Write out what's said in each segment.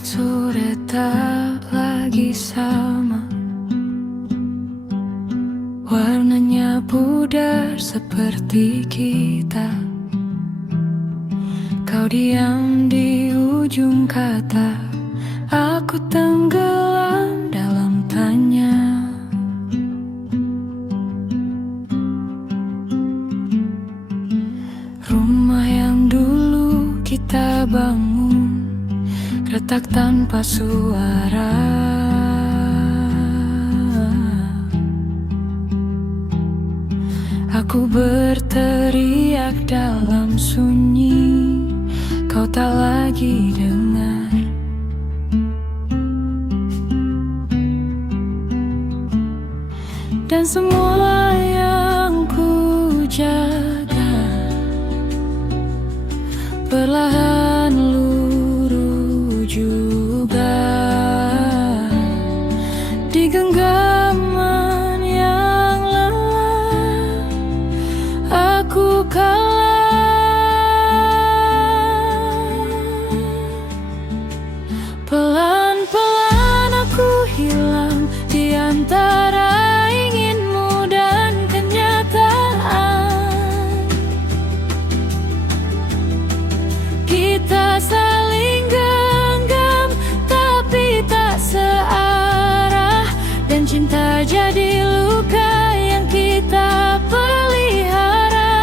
Langit sore tak lagi sama, warnanya pudar seperti kita. Kau diam di ujung kata, aku tenggelam dalam tanya. Rumah yang dulu kita bangun retak tanpa suara. Aku berteriak dalam sunyi, kau tak lagi dengar. Dan semua yang ku jaga perlahan luruh juga di genggaman yang lelah. Aku kalah. Pelan-pelan aku hilang di antara inginmu dan kenyataan. Kita saling genggam tapi tak searah, dan cinta jadi luka yang kita pelihara.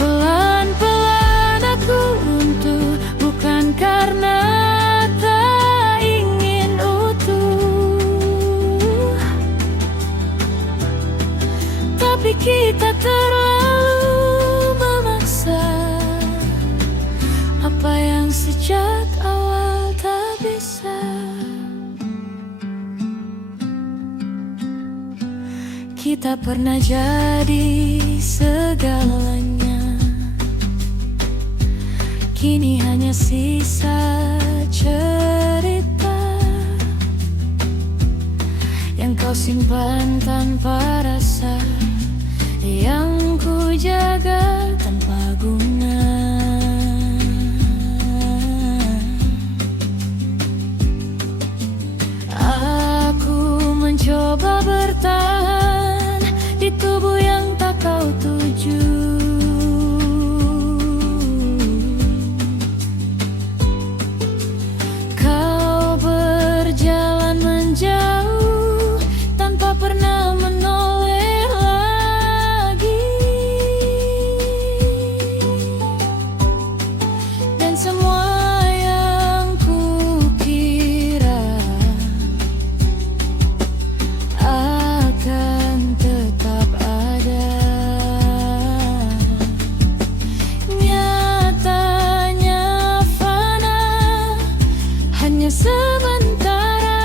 Pelan-pelan aku runtuh, bukan karena tak ingin utuh, tapi kita terlalu memaksa apa yang sejak awal tak bisa. Kita pernah jadi segalanya, kini hanya sisa cerita yang kau simpan tanpa rasa, yang ku jaga tanpa guna. Aku mencoba bertahan di tubuh yang tak kau tuju. Kau berjalan menjauh tanpa pernah menoleh lagi, dan semua yang kukira akan tetap ada, nyatanya fana hanya sementara.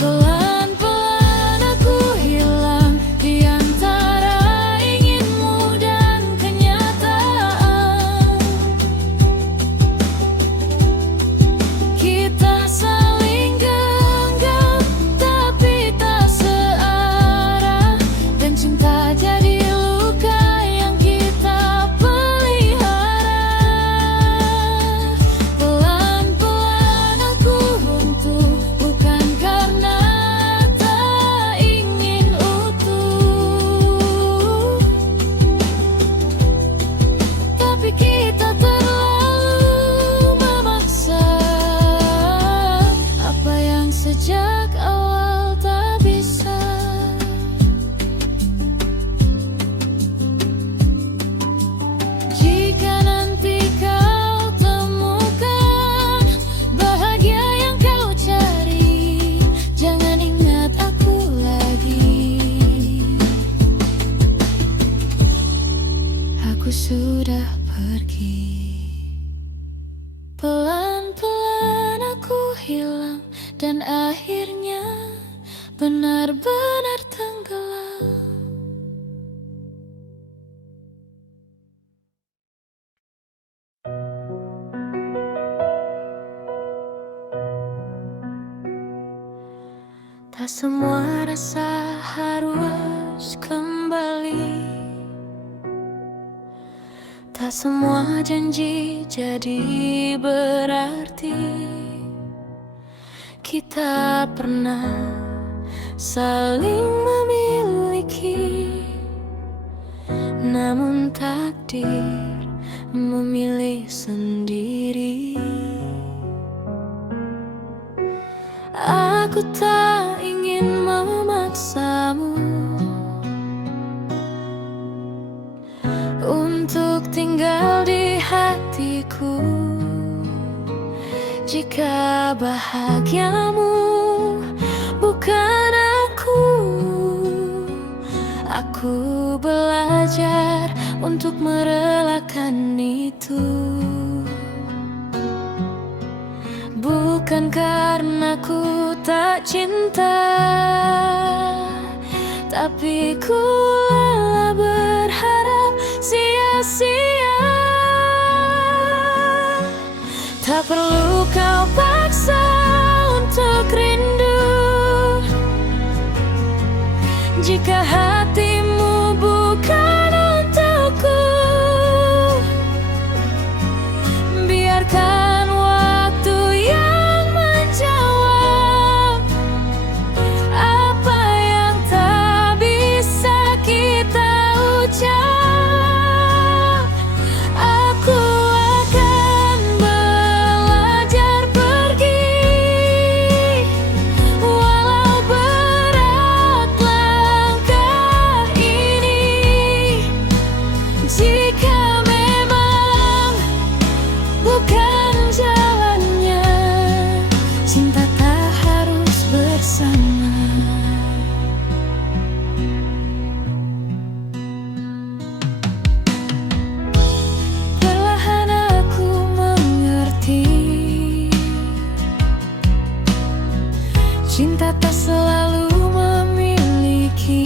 Pelan-pelan aku hilang di antara inginmu dan kenyataan. Kita saling genggam tapi tak searah, dan cinta jadi luka yang kita pelihara. Pelan-pelan aku runtuh, bukan karena tak ingin utuh, tapi kita terlalu memaksa apa yang sejak awal tak bisa. Jika nanti kau temukan bahagia yang kau cari, jangan ingat aku lagi. Aku sudah pergi. Pelan-pelan aku hilang dan akhirnya benar-benar tenggelam. Tak semua rasa harus kembali, Tak semua janji jadi berarti. Kita pernah saling memiliki, namun takdir memilih sendiri. Aku tak ingin memaksamu untuk tinggal di hatiku. Jika bahagiamu bukan aku belajar untuk merelakan itu. Bukan karena ku tak cinta, tapi ku lelah berharap sia-sia. Tak perlu kau paksa untuk rindu, jika hatimu bukan untukku. Biarkan waktu yang menjawab apa yang tak bisa kita ucap. Aku akan belajar pergi, walau berat langkah ini. Jika memang bukan jalannya, cinta tak harus bersama. Perlahan aku mengerti, cinta tak selalu memiliki.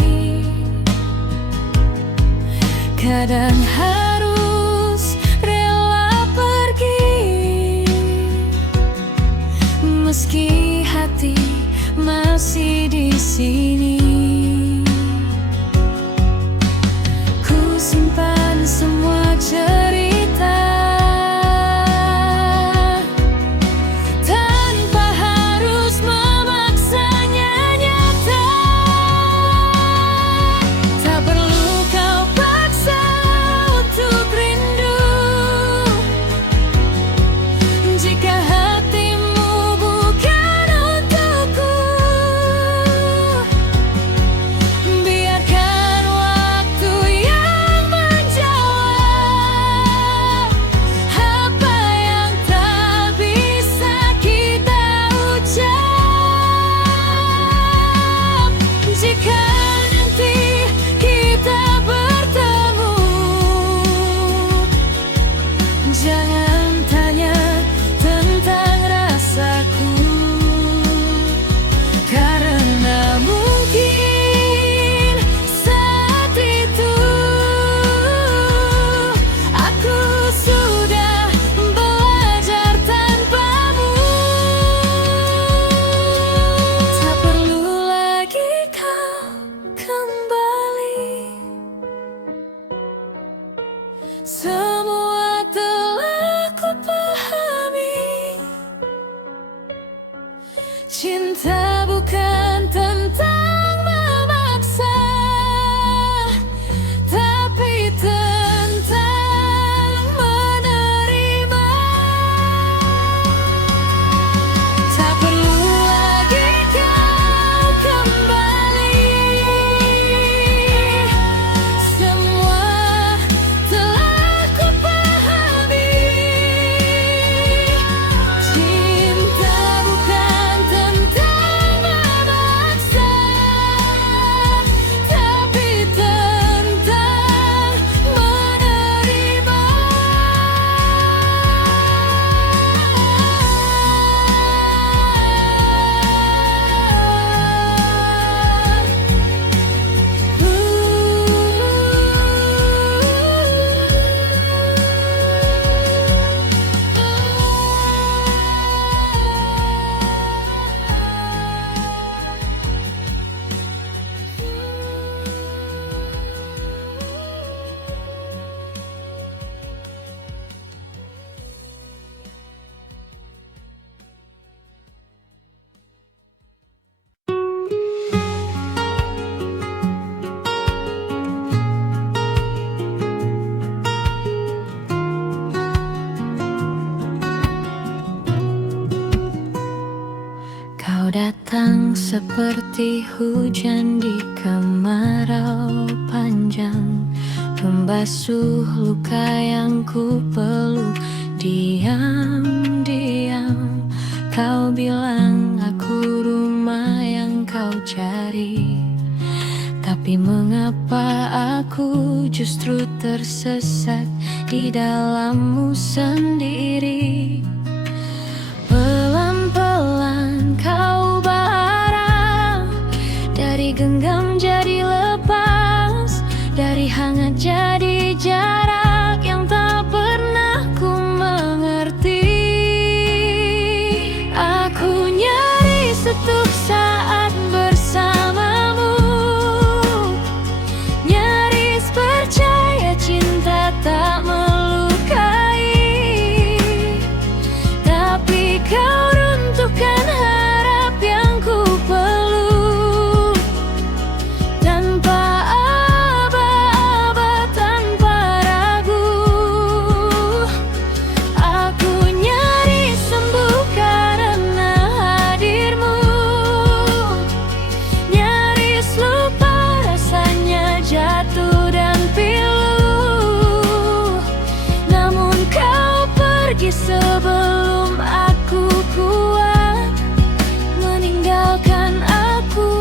Kadang harus rela pergi, meski hati masih di sini. Ku simpan semua cerita tanpa harus memaksanya nyata. Tak perlu kau paksa untuk rindu, jika hatimu bukan untukku. Biarkan waktu yang menjawab apa yang tak bisa kita ucap. Jika nanti kita bertemu, jangan tanya tentang rasaku, karena mungkin saat itu aku sudah belajar tanpamu. Tak perlu lagi kau kembali, semua telah ku pahami. Cinta bukan tentang memaksa, tapi tentang menerima. Tak perlu lagi kau kembali, semua telah ku pahami. Cinta bukan tentang memaksa, datang seperti hujan di kemarau panjang, membasuh luka yang ku peluk. Diam-diam kau bilang aku rumah yang kau cari, tapi mengapa aku justru tersesat di dalammu sendiri? Pelan-pelan kau berharap, dari genggam jadi lepas, dari hangat jadi jarak yang tak pernah ku mengerti. Aku nyaris setuk saat bersamamu, nyaris percaya cinta tak melukai, tapi kau runtuhkan harap yang ku peluk tanpa aba-aba, tanpa ragu. Aku nyaris sembuh karena hadirmu, nyaris lupa rasanya jatuh dan pilu, namun kau pergi sebelum aku kuat meninggalkan aku.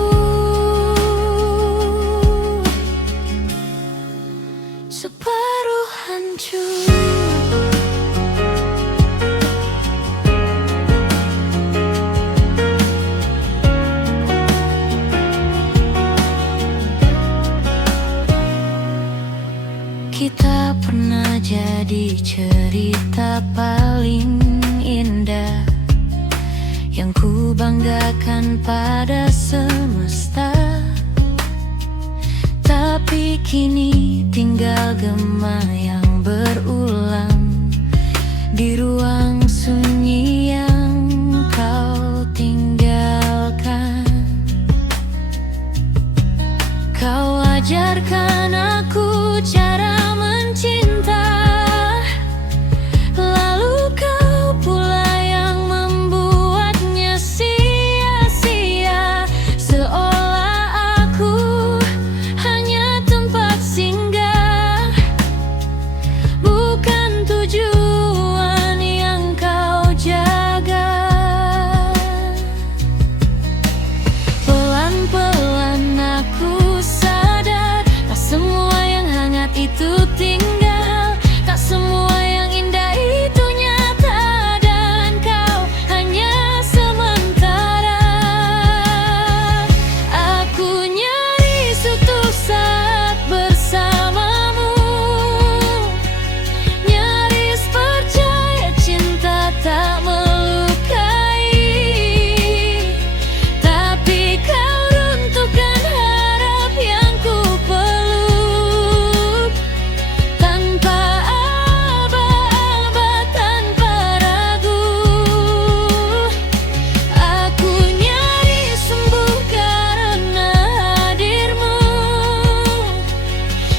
Separuh hancur. Kita pernah jadi cerita paling indah yang ku banggakan pada semesta, tapi kini tinggal gema yang berulang di ruang sunyi yang kau tinggalkan. Kau ajarkan aku cara mencinta, lalu kau pula yang membuatnya sia-sia, seolah aku hanya tempat singgah, bukan tujuan yang kau jaga. Pelan-pelan aku sadar, tak semua yang hangat itu tinggal, tak semua yang indah itu nyata, dan kau hanya sementara. Aku nyaris utuh saat bersamamu, nyaris percaya cinta tak melukai, tapi kau runtuhkan harap yang ku peluk tanpa aba-aba, tanpa ragu. Aku nyaris sembuh karena hadirmu,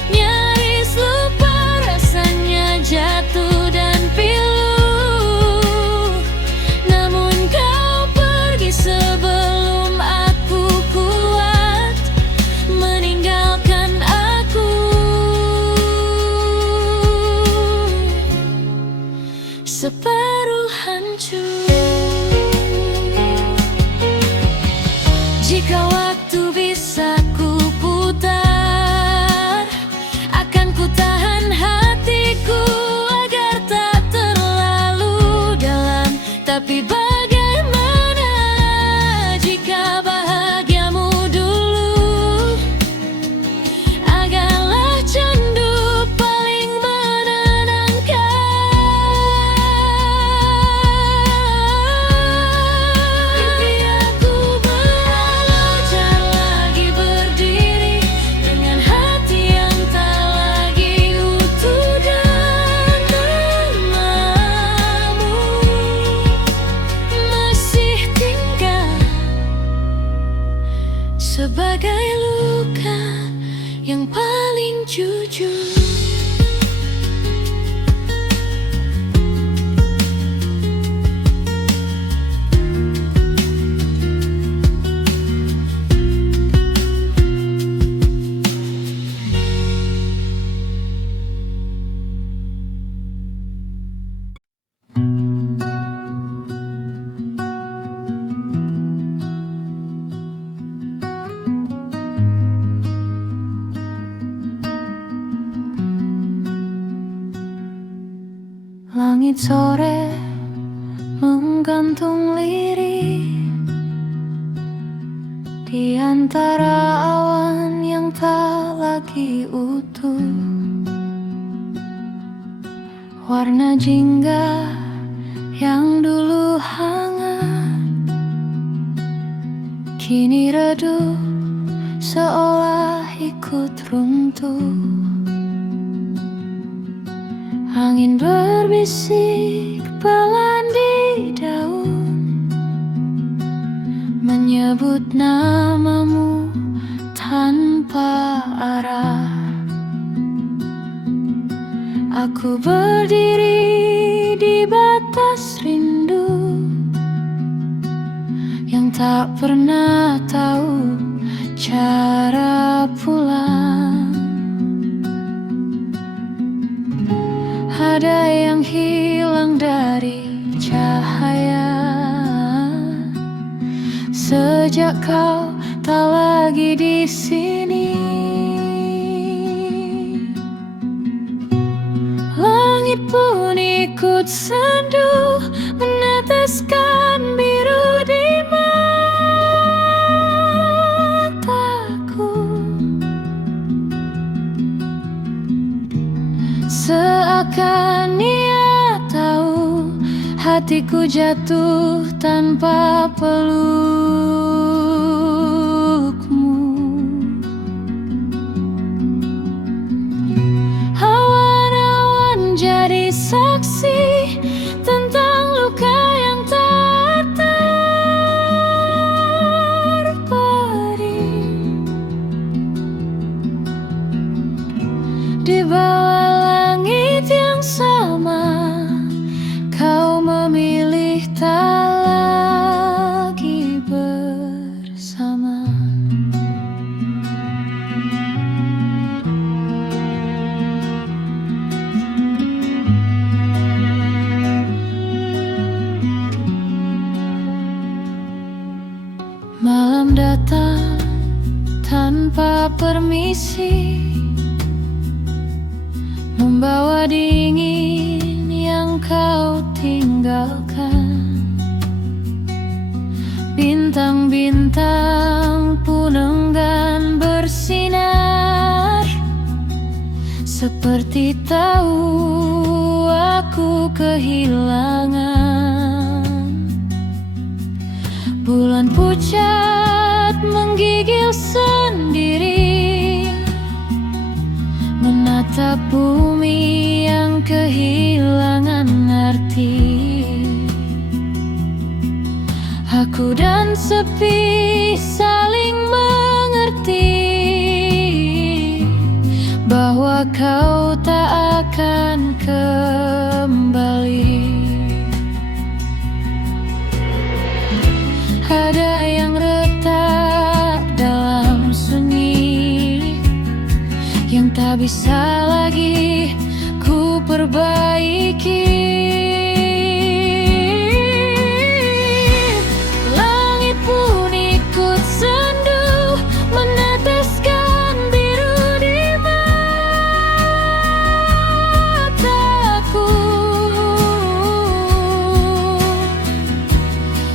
nyaris lupa rasanya jatuh dan pilu, namun kau pergi sebelum aku kuat meninggalkan aku. Separuh hancur. Jika waktu bisa ku putar, akan ku tahan hatiku agar tak terlalu dalam. Tapi bagaimana jika bahagiamu dulu adalah candu paling menenangkan? Mimpi aku belajar lagi berdiri dengan hati yang tak lagi utuh dan namamu masih tinggal sebagai luka yang paling jujur. Langit sore menggantung lirih di antara awan yang tak lagi utuh. Warna jingga yang dulu hangat kini redup seolah ikut runtuh. Angin berbisik pelan di daun, menyebut namamu tanpa arah. Aku berdiri di batas rindu yang tak pernah tahu cara pulang. Ada yang hilang dari cahaya sejak kau tak lagi di sini. Langit pun ikut sendu meneteskan biru di mataku. Seakan ia tahu hatiku jatuh tanpa pelukmu. Awan-awan jadi saksi tentang luka yang tak terperi. Di bawah langit yang sama, kau memilih tak lagi bersama. Malam datang tanpa permisi, membawa dingin yang kau tinggalkan. Bintang-bintang pun enggan bersinar, seperti tahu aku kehilangan. Bulan pucat menggigil sendiri, menatap bumi yang kehilangan arti. Aku dan sepi saling mengerti bahwa kau tak akan kembali. Ada yang retak dalam sunyi yang tak bisa lagi ku perbaiki. Langit pun ikut sendu meneteskan biru di mataku.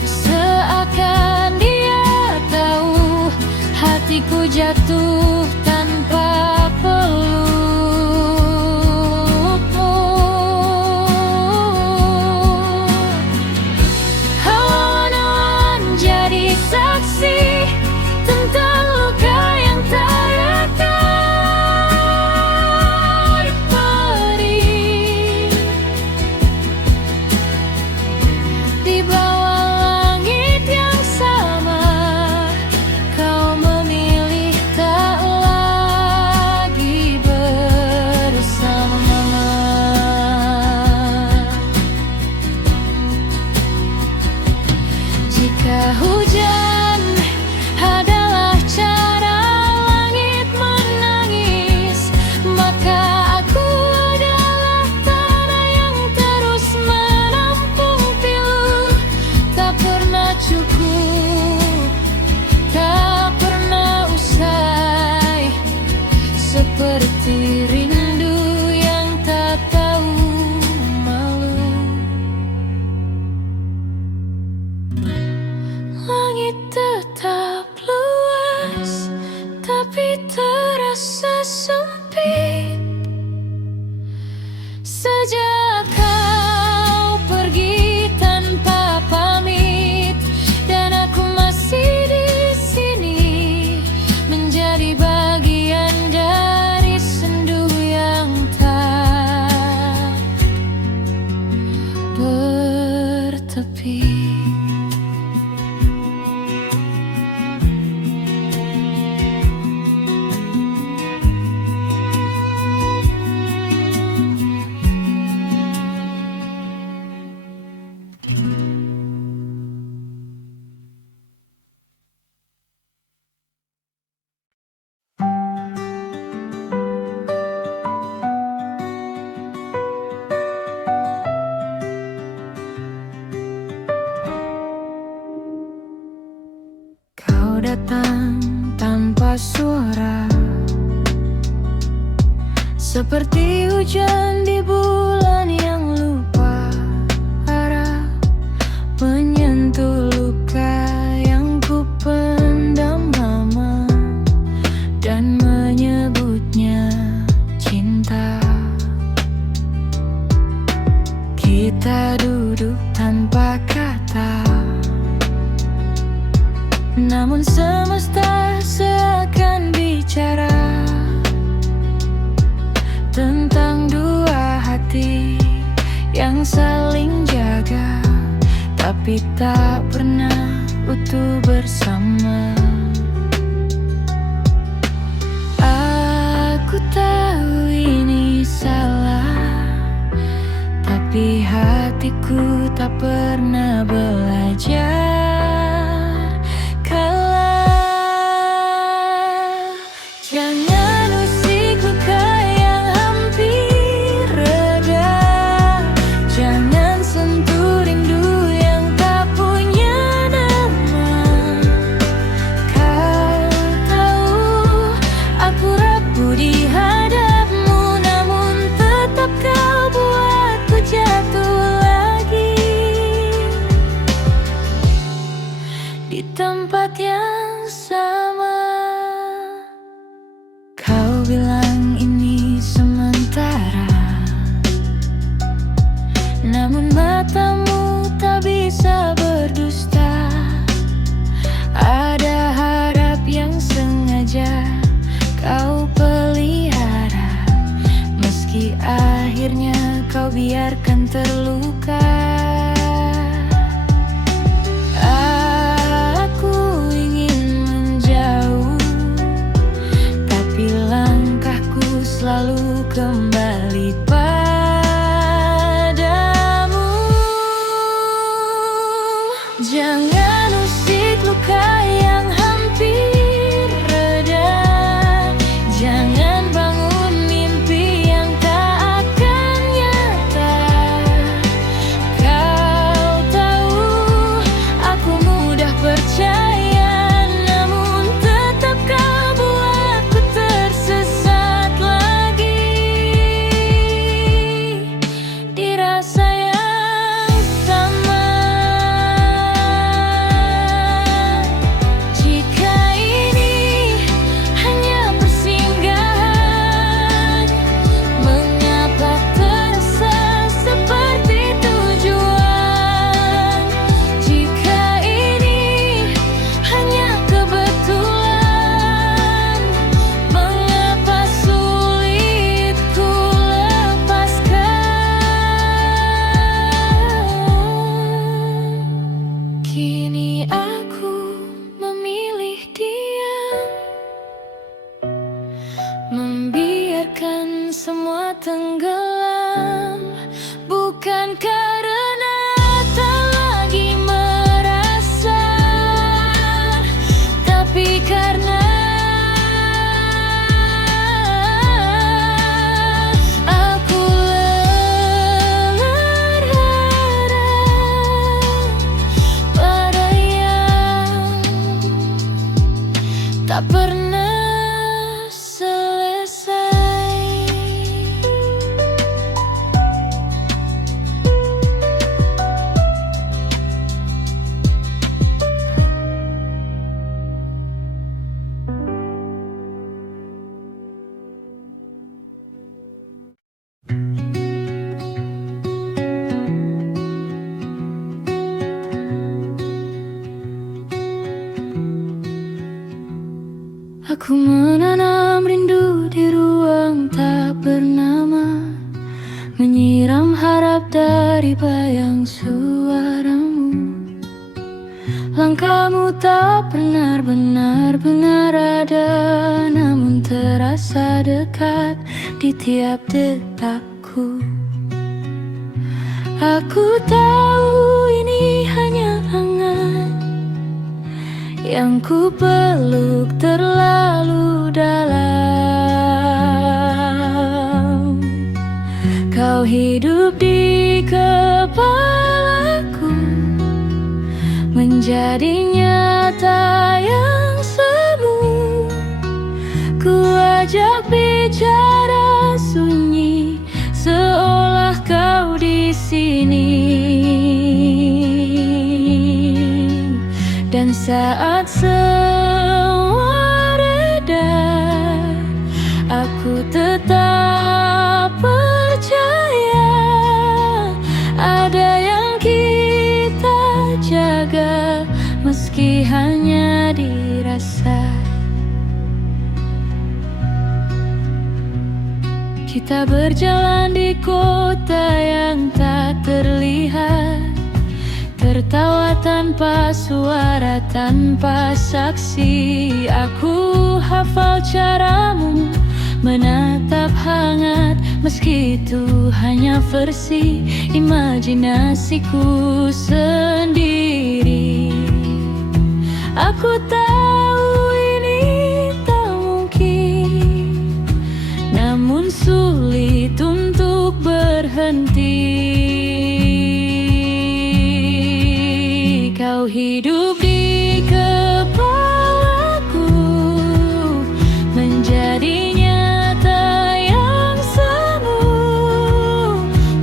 Seakan dia tahu hatiku jatuh tanpa pelukmu. Awan-awan jadi saksi tentang luka yang tak terperi. Di bawah langit yang sama, kau memilih tak terasa sempit sejak kau pergi tanpa pamit, dan aku masih di sini menjadi bagian dari sendu yang tak bertepi. Kau datang tanpa suara, seperti hujan di bulan yang lupa arah, menyentuh luka yang ku pendam lama dan menyebutnya cinta. Kita duduk tanpa kata, namun semesta seakan bicara tentang dua hati yang saling jaga, tapi tak pernah utuh bersama. Aku tahu ini salah, tapi hatiku tak pernah belajar. Jangan usik luka yang hampir reda, jangan sentuh rindu yang tak punya nama. Kau tahu aku rapuh di hadapmu, namun tetap kau buatku jatuh lagi di tempat yang sama. Kau bilang ini sementara, namun matamu tak bisa berdusta. Ada harap yang sengaja kau pelihara, meski akhirnya kau biarkan terluka. Aku ingin menjauh, tapi langkahku selalu kembali padamu. Jangan usik luka yang hampir reda, jangan bangun mimpi yang tak akan nyata. Kau tahu aku mudah percaya, namun tetap kau buatku tersesat lagi di rasa yang sama. Jika ini hanya persinggahan, mengapa terasa seperti tujuan? Jika ini hanya kebetulan, mengapa sulit ku lepaskan? Kini aku memilih diam, membiarkan semua tenggelam, bukan karena tak lagi merasa, tapi karena aku lelah berharap pada yang tak pernah selesai. Aku menanam rindu di ruang tak bernama, menyiram harap dari bayang suaramu. Langkahmu tak pernah benar-benar ada, namun terasa dekat di tiap detakku. Aku tahu ini hanya angan yang ku peluk terlalu dalam. Kau hidup di kepalaku, menjadi nyata yang semu. Ku ajak bicara sunyi, seolah kau di sini. Dan saat semua reda, aku tetap percaya ada yang kita jaga, meski hanya dirasa. Kita berjalan di kota yang tak terlihat, tertawa tanpa suara, tanpa saksi. Aku hafal caramu menatap hangat, meski itu hanya versi imajinasiku sendiri. Aku tahu ini tak mungkin, namun sulit untuk berhenti. Kau hidup di kepalaku, menjadi nyata yang semu.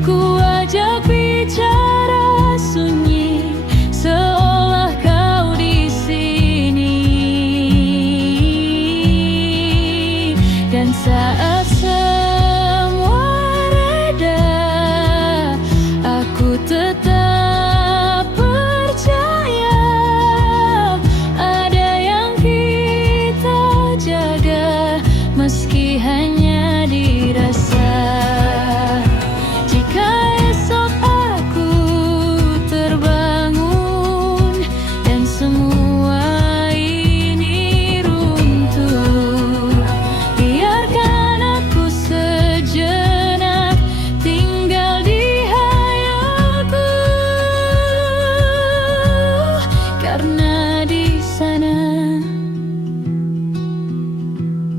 Ku ajak bicara sunyi, seolah kau di sini. Dan saat semua reda, aku tetap percaya ada yang kita jaga, meski hanya dirasa. Jika esok aku terbangun dan semua ini runtuh, biarkan aku sejenak tinggal di hayalku. Karena di sana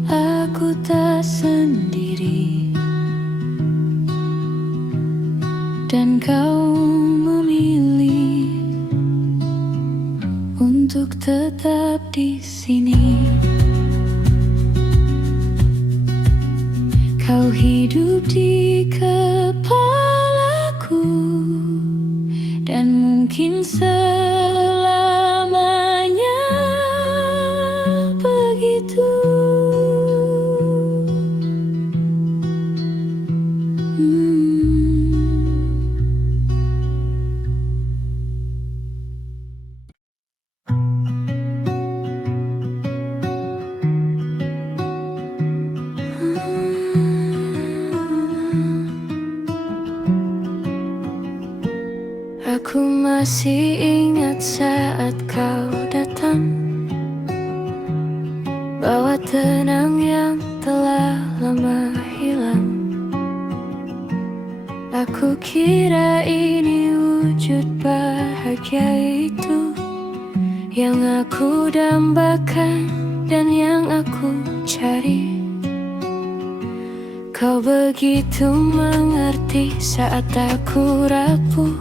aku tak sendiri, dan kau memilih untuk tetap di sini. Kau hidup di kepalaku, dan mungkin selamanya begitu. Aku masih ingat saat kau datang, bawa tenang yang telah lama hilang. Aku kira ini wujud bahagia itu yang aku dambakan dan yang aku cari. Kau begitu mengerti saat aku rapuh,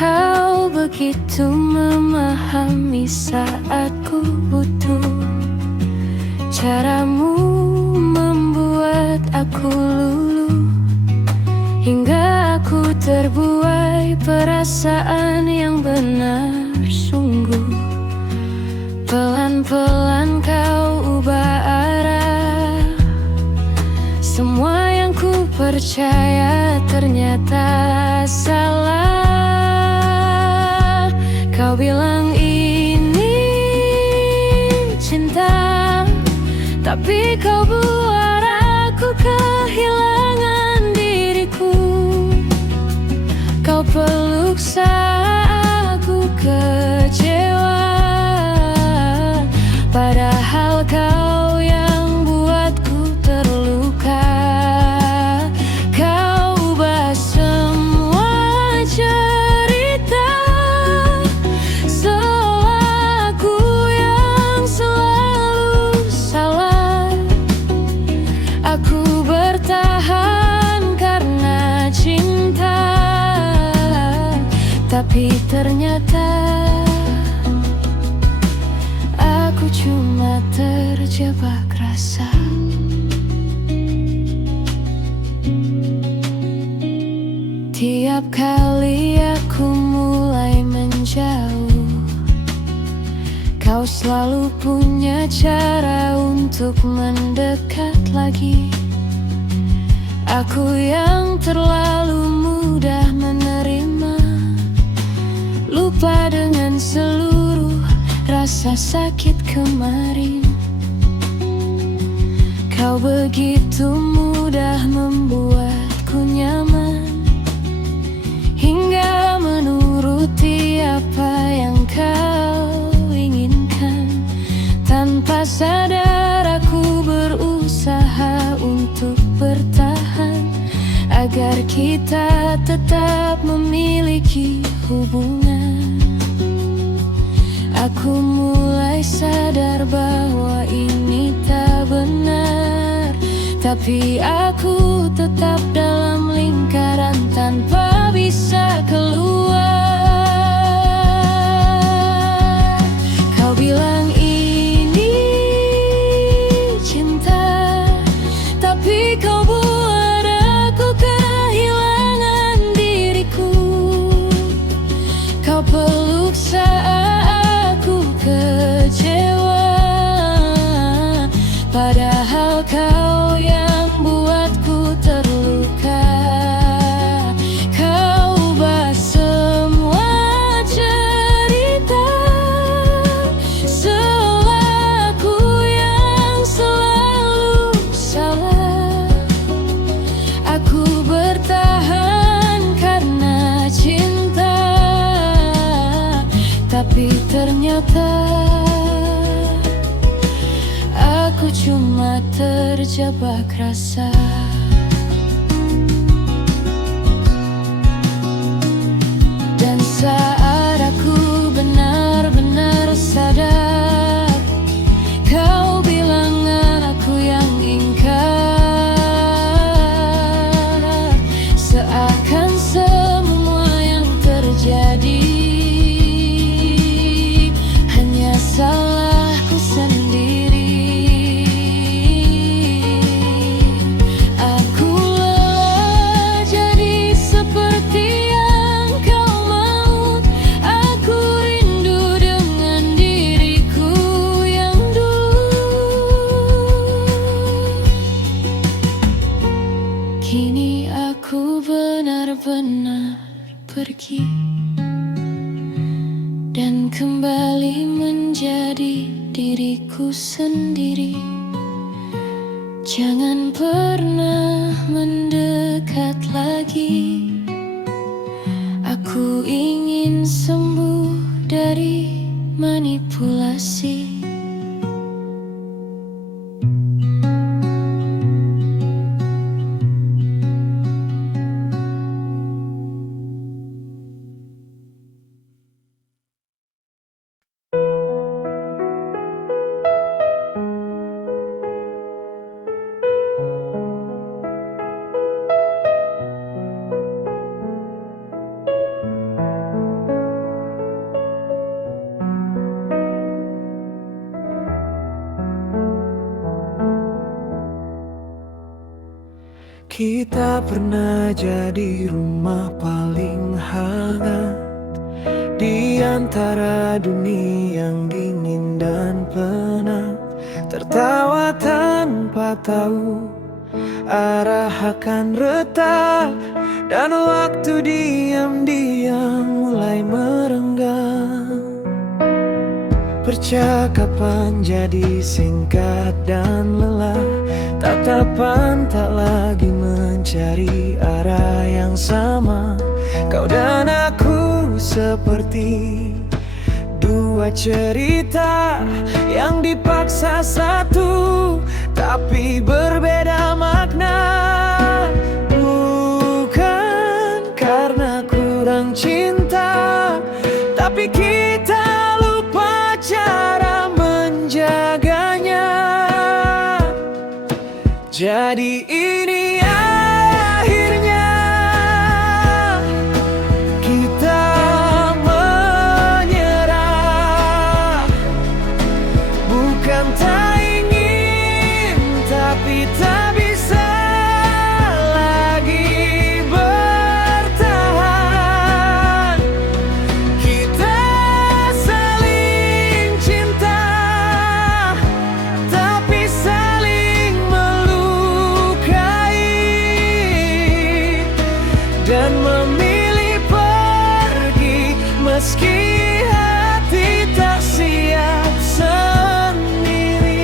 kau begitu memahami saat ku butuh. Caramu membuat aku luluh, hingga aku terbuai perasaan yang benar sungguh. Pelan-pelan kau ubah arah, semua yang ku percaya ternyata salah. Kau bilang ini cinta, Tapi kau buat aku kehilangan diriku. Kau peluk saat aku kecewa, padahal kau yang buatku terluka. Kau ubah semua cerita, seolah aku yang selalu salah. Aku bertahan karena cinta, tapi ternyata aku cuma terjebak rasa. Tiap kali aku mulai menjauh, kau selalu punya cara untuk mendekat lagi. Aku yang terlalu mudah menerima, lupa dengan seluruh rasa sakit kemarin. Kau begitu mudah membuatku nyaman, hingga menuruti apa yang kau inginkan. Tanpa sadar aku berusaha untuk bertahan, agar kita tetap memiliki hubungan. Aku mulai sadar bahwa ini tak benar, tapi aku tetap dalam lingkaran tanpa bisa keluar. Kau bilang ini cinta, tapi kau buat aku kehilangan diriku. Kau peluk saat aku kecewa, padahal kau yang buatku terluka. Kau ubah semua cerita, seolah aku yang selalu salah. Aku bertahan karena cinta, tapi ternyata aku cuma terjebak rasa. Dan saat aku benar-benar sadar, kau bilang aku yang ingkar. Seakan semua yang terjadi hanya salahku sendiri. Aku lelah jadi seperti yang kau mau. Aku rindu dengan diriku yang dulu. Kini aku benar-benar pergi dan kembali menjadi diriku sendiri. Jangan pernah mendekat lagi. Aku ingin sembuh dari manipulasi. Kita pernah jadi rumah paling hangat di antara dunia yang dingin dan penat. Tertawa tanpa tahu arah akan retak, dan waktu diam-diam mulai merenggang. Percakapan jadi singkat dan lelah, tatapan tak lagi mencari arah yang sama. Kau dan aku seperti dua cerita yang dipaksa satu, tapi berbeda makna. Bukan karena kurang cinta, tapi kita lupa cara menjaganya. Jadi ini akhirnya kita menyerah. Bukan tak ingin, tapi tak bisa lagi bertahan. Kita saling cinta, tapi saling melukai, dan memilih pergi meski hati tak siap sendiri.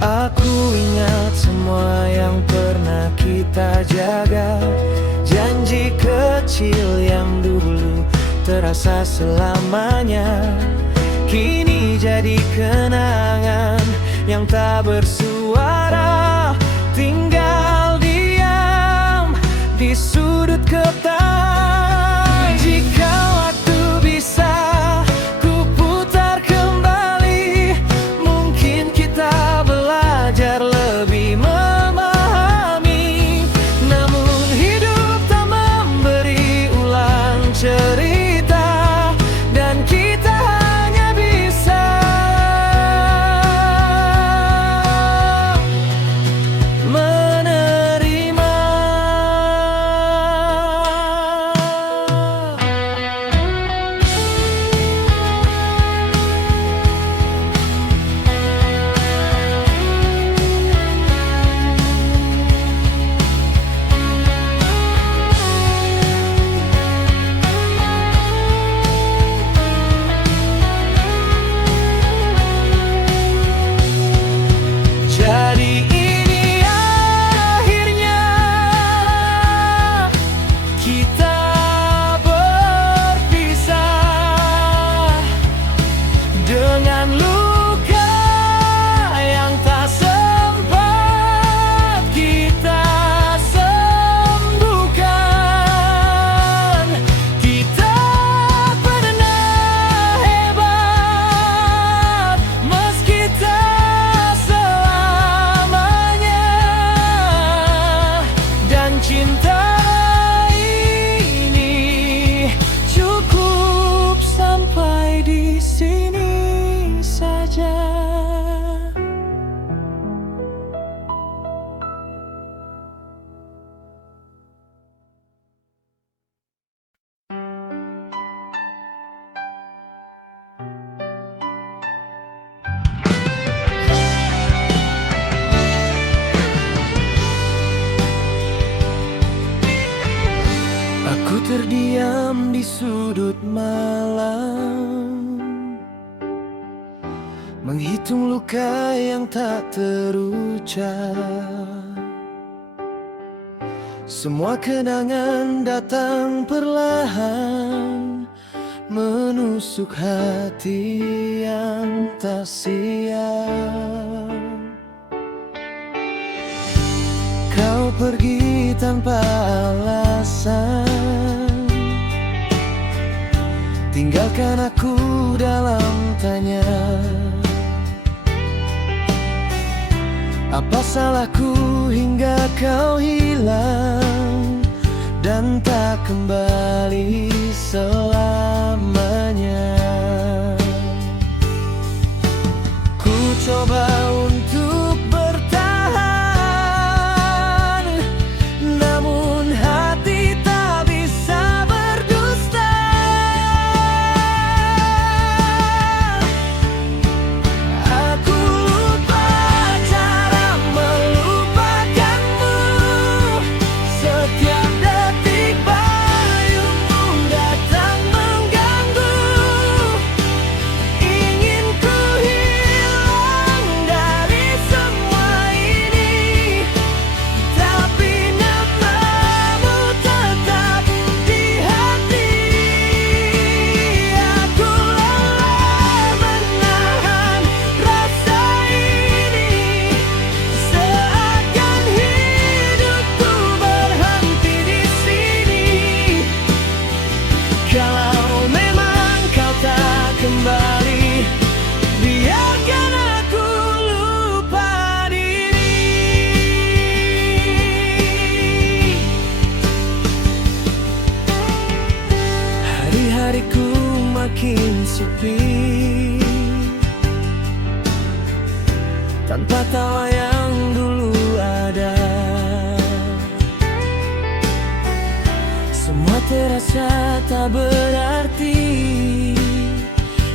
Aku ingat semua yang pernah kita jaga, janji kecil yang dulu terasa selamanya, kini jadi kenangan yang tak bersuara, tinggal diam di sudut kepala. Jika waktu bisa ku putar kembali, mungkin kita belajar lebih memahami. Namun hidup tak memberi ulang cerita, dan kita hanya bisa menerima. Jadi ini akhirnya kita berpisah dengan luka yang tak sempat kita sembuhkan. Kita pernah hebat meski tak selamanya, dan cinta ini cukup sampai di sini saja. Aku terdiam di sudut malam, menghitung luka yang tak terucap. Semua kenangan datang perlahan, menusuk hati yang tak siap. Kau pergi tanpa alasan, tinggalkan aku dalam tanya. Apa salahku hingga kau hilang dan tak kembali selamanya? Ku coba untuk bertahan, namun hati tak bisa berdusta. Aku lupa cara melupakanmu. Setiap detik bayungmu datang mengganggu. sepi, tanpa tawa yang dulu ada. Semua terasa tak berarti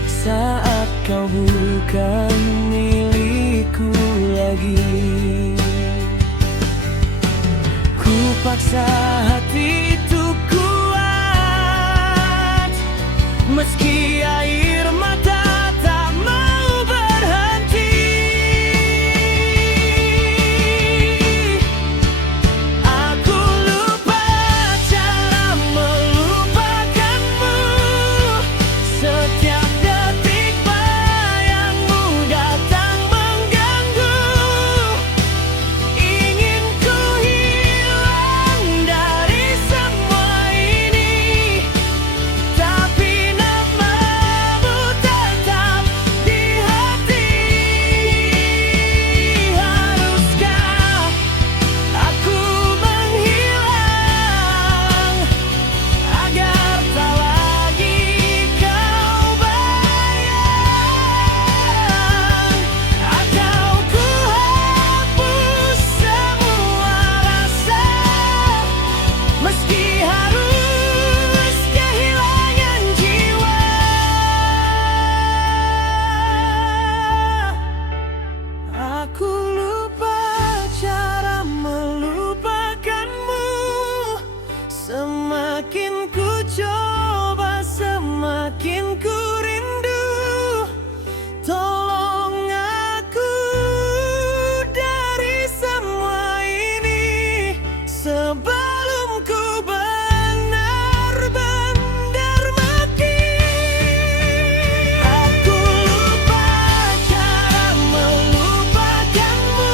saat kau bukan milikku lagi. Ku paksa hati untuk kuat, meski air mata tak mau berhenti. Aku lupa cara melupakanmu. Setiap detik bayangmu datang mengganggu. Ingin ku hilang dari semua ini, tapi namamu tetap di hati. Haruskah aku menghilang agar tak lagi kau bayang? Atau ku hapus semua rasa, meski harus kehilangan jiwa. Aku lupa cara melupakanmu. Semakin ku coba, semakin ku rindu. Tolong aku dari semua ini, sebelum ku benar-benar mati. Aku lupa cara melupakanmu.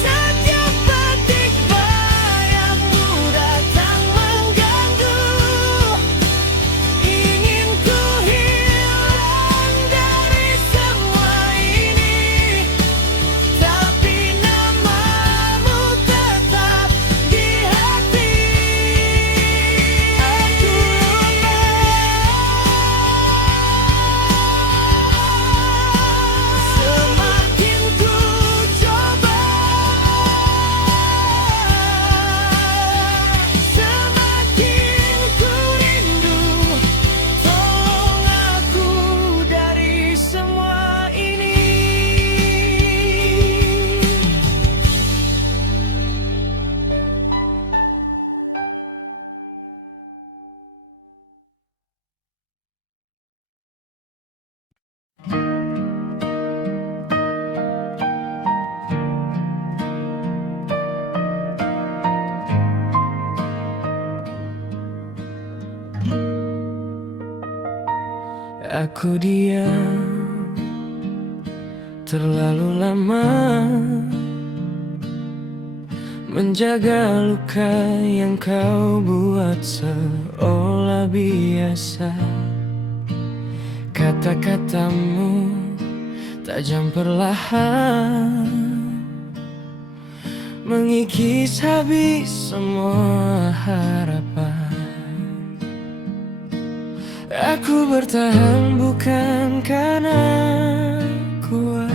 Setiap detik bayangmu datang mengganggu. Ingin ku hilang dari semua ini, tapi namamu tetap di hati. Aku lupa. Semakin ku coba, semakin ku rindu. Tolong aku dari semua ini. Aku diam terlalu lama, menjaga luka yang kau buat seolah biasa. Kata-katamu tajam perlahan, mengikis habis semua harapan. Aku bertahan bukan karena kuat,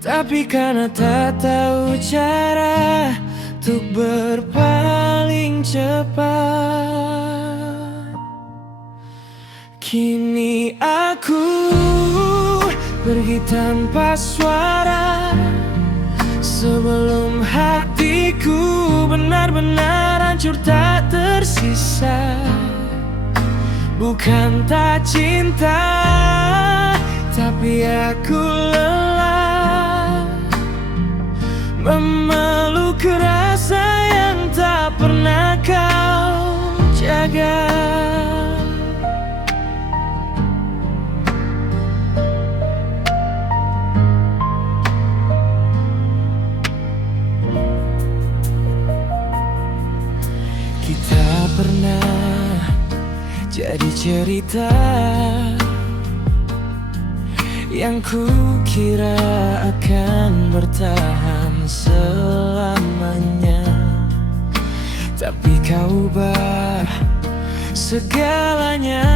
tapi karena tak tahu cara untuk berpaling cepat. Kini aku pergi tanpa suara, sebelum hatiku benar-benar hancur tak tersisa. Bukan tak cinta, tapi aku lelah memeluk rasa yang tak pernah kau jaga. Kita pernah jadi cerita yang ku kira akan bertahan selamanya, tapi kau ubah segalanya,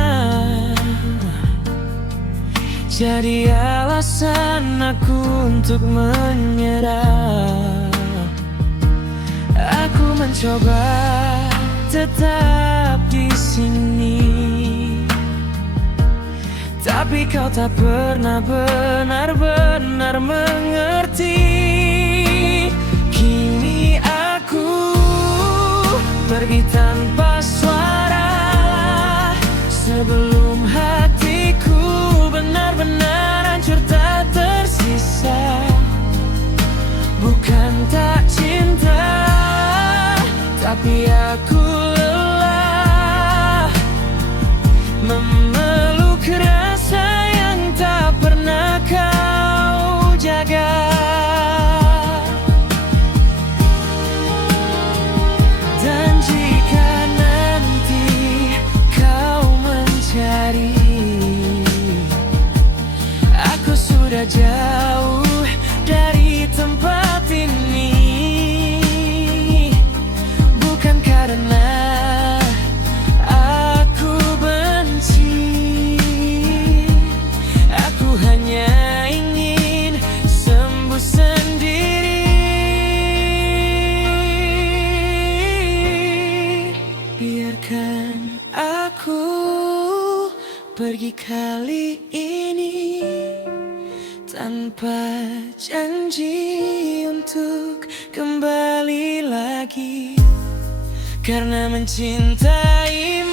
jadi alasan aku untuk menyerah. Aku mencoba tetap di sini, tapi kau tak pernah benar-benar mengerti. Kini aku pergi tanpa suara, sebelum hatiku benar-benar hancur tak tersisa. Bukan tak cinta, tapi aku lelah memeluk rasa yang tak pernah kau jaga. Dan jika nanti kau mencari, aku sudah jauh dari tempat ini. Bukan karena aku benci, aku hanya ingin sembuh sendiri. Biarkan aku pergi kali ini, tanpa janji untuk kembali lagi. Karena mencintaimu